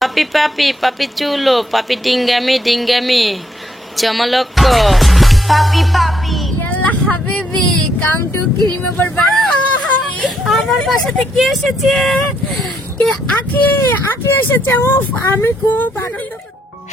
Papi papi, papi chulo, papi dingami dingami, Jamaloko. Papi papi, ইয়াল্লা হাবিবি, come to ক্রিমের বাড়ি। আমার বাসাতে কে এসেছে? কে আখি এসেছে। উফ, আমি খুব আনন্দ।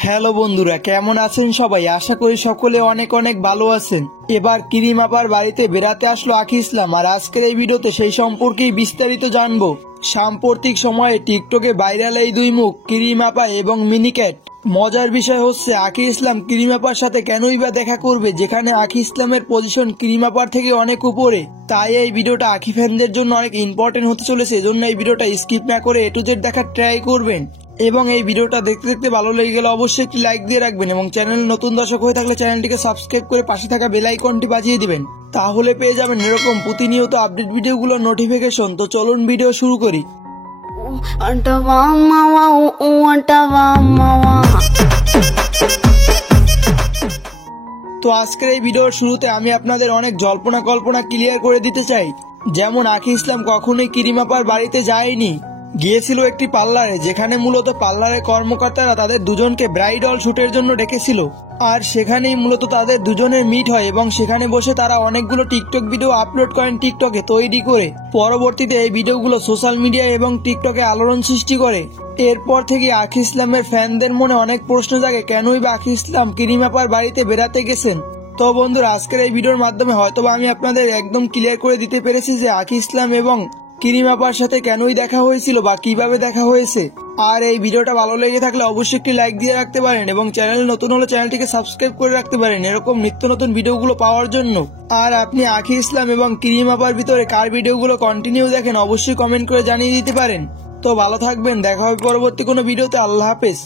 হ্যালো বন্ধুরা, কেমন আছেন সবাই? আশা করি সকলে অনেক অনেক ভালো আছেন। এবার কিরিম আপার বাড়িতে বেড়াতে আসলো আখি ইসলাম, আর আজকের এই ভিডিওতে সেই সম্পর্কেই বিস্তারিত জানবো। সাম্প্রতিক সময়ে টিকটকে ভাইরাল এই দুই মুখ কিরিম আপা এবং মিনিক্যাট। মজার বিষয় হচ্ছে আখি ইসলাম কিরিম আপার সাথে কেনই বা দেখা করবে, যেখানে আখি ইসলামের পজিশন কিরিম আপার থেকে অনেক উপরে। তাই এই ভিডিওটা আখি ফ্যানদের জন্য অনেক ইম্পর্টেন্ট হতে চলেছে, এজন্য এই ভিডিওটা স্কিপ না করে A to Z দেখার ট্রাই করবেন। এবং এই ভিডিওটা দেখতে দেখতে ভালো লেগে গেলে অবশ্যই একটি লাইক দিয়ে রাখবেন, এবং চ্যানেল নতুন দর্শক হয়ে থাকলে চ্যানেলটিকে সাবস্ক্রাইব করে পাশে থাকা বেল আইকনটি বাজিয়ে দিবেন, তাহলে পেয়ে যাবেন এরকম প্রতিনিয়ত আপডেট ভিডিওগুলোর নোটিফিকেশন। তো চলুন ভিডিও শুরু করি। তো আজকের এই ভিডিওর শুরুতে আমি আপনাদের অনেক জল্পনা কল্পনা ক্লিয়ার করে দিতে চাই। যেমন আখি ইসলাম কখনোই কিরিম আপার বাড়িতে যায়নি, গিয়েছিল একটি পার্লারে, যেখানে মূলত পার্লারের কর্মকর্তারা তাদের দুজনকে ব্রাইডাল শুটের জন্য ডেকেছিল। আর সেখানেই মূলত তাদের দুজনের মিট হয়, এবং সেখানে বসে তারা অনেকগুলো টিকটক ভিডিও আপলোড করেন টিকটকে তৈরি করে। পরবর্তীতে এই ভিডিওগুলো সোশ্যাল মিডিয়ায় এবং টিকটকে আলোড়ন সৃষ্টি করে। এরপর থেকে আখি ইসলামের ফ্যানদের মনে অনেক প্রশ্ন জাগে, কেনই বা আখি ইসলাম কিরিম আপার বাড়িতে বেড়াতে গেছেন। তো বন্ধুরা, আজকের এই ভিডিওর মাধ্যমে হয়তোবা আমি আপনাদের একদম ক্লিয়ার করে দিতে পেরেছি যে আখি ইসলাম এবং কিরিম আপার সাথে কেনই দেখা হয়েছিল বা কিভাবে দেখা হয়েছে। আর এই ভিডিওটা ভালো লেগে থাকলে অবশ্যই একটি লাইক দিয়ে রাখতে পারেন, এবং চ্যানেল নতুন হলে চ্যানেলটিকে সাবস্ক্রাইব করে রাখতে পারেন এরকম নিত্য নতুন ভিডিওগুলো পাওয়ার জন্য। আর আপনি আখি ইসলাম এবং কিরিম আপার ভিতরে কার ভিডিওগুলো কন্টিনিউ দেখেন অবশ্যই কমেন্ট করে জানিয়ে দিতে পারেন। তো ভালো থাকবেন, দেখা হবে পরবর্তী কোনো ভিডিওতে। আল্লাহ হাফেজ।